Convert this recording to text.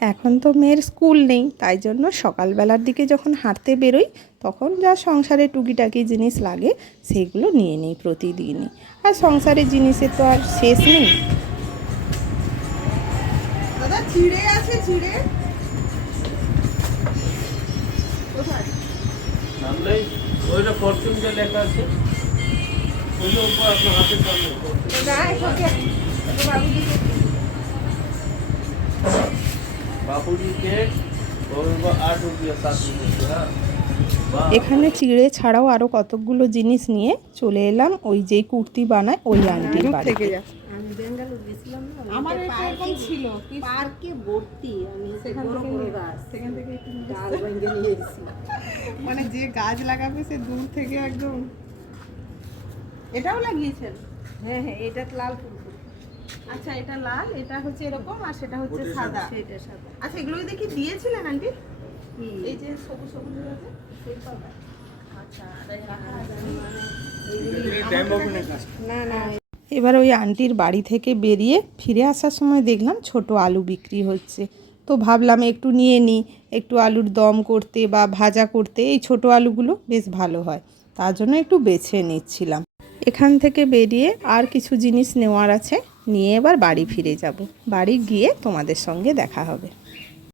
এখন তো মেয়ের স্কুল নেই, তাই জন্য সকালবেলার দিকে যখন হাঁটতে বেরোই তখন যা সংসারে টুকিটাকি জিনিস লাগে সেইগুলো নিয়ে নিই প্রতিদিনই। আর সংসারের জিনিসের তো আর শেষ নেই। দাদা চিড়ে আছে, চিড়ে কোথায়? সামনেই ওইটা ফরচুন যে লেখা আছে ওইটার উপর আপনার হাতের সামনে बापूजी के और 8 रुपया 7 रुपया। এখানে চিড়ে ছাড়াও আরও কতকগুলো জিনিস নিয়ে চলে এলাম ওই যেই কুর্তি বানায় ওই আন্টির বাড়িতে। আমি বেঙ্গালুরু গেছিলাম না, আমার এরকম ছিল পার্কে ভর্তি। আমি সেখান বড় থেকে বড় গাছ, সেখান থেকে ডাল ভেঙে নিয়ে এসেছি। মানে যে গাছ লাগাবে সে দূর থেকে একদম। এটাও লাগিয়েছেন? হ্যাঁ হ্যাঁ, এটা লাল ফুল। আচ্ছা, এটা লাল, এটা হচ্ছে এরকম, আর সেটা হচ্ছে সাদা। সেটা সাদা। আচ্ছা, এগুলো দেখি দিয়েছিলেন আন্টি? কি? এই যে সবুজ সবুজ আছে সেই পাতা। আচ্ছা, আর রাখা আছে না না, এবার ওই আন্টির বাড়ি থেকে বেরিয়ে ফিরে আসার সময় দেখলাম ছোট আলু বিক্রি হচ্ছে। তো ভাবলাম একটু নিয়ে নিই, একটু আলুর দম করতে বা ভাজা করতে এই ছোট আলুগুলো বেশ ভালো হয়, তার জন্য একটু বেছে নিচ্ছিলাম। এখান থেকে বেরিয়ে আর কিছু জিনিস নেওয়ার আছে, নিয়ে এবার বাড়ি ফিরে যাব। বাড়ি গিয়ে তোমাদের সঙ্গে দেখা হবে।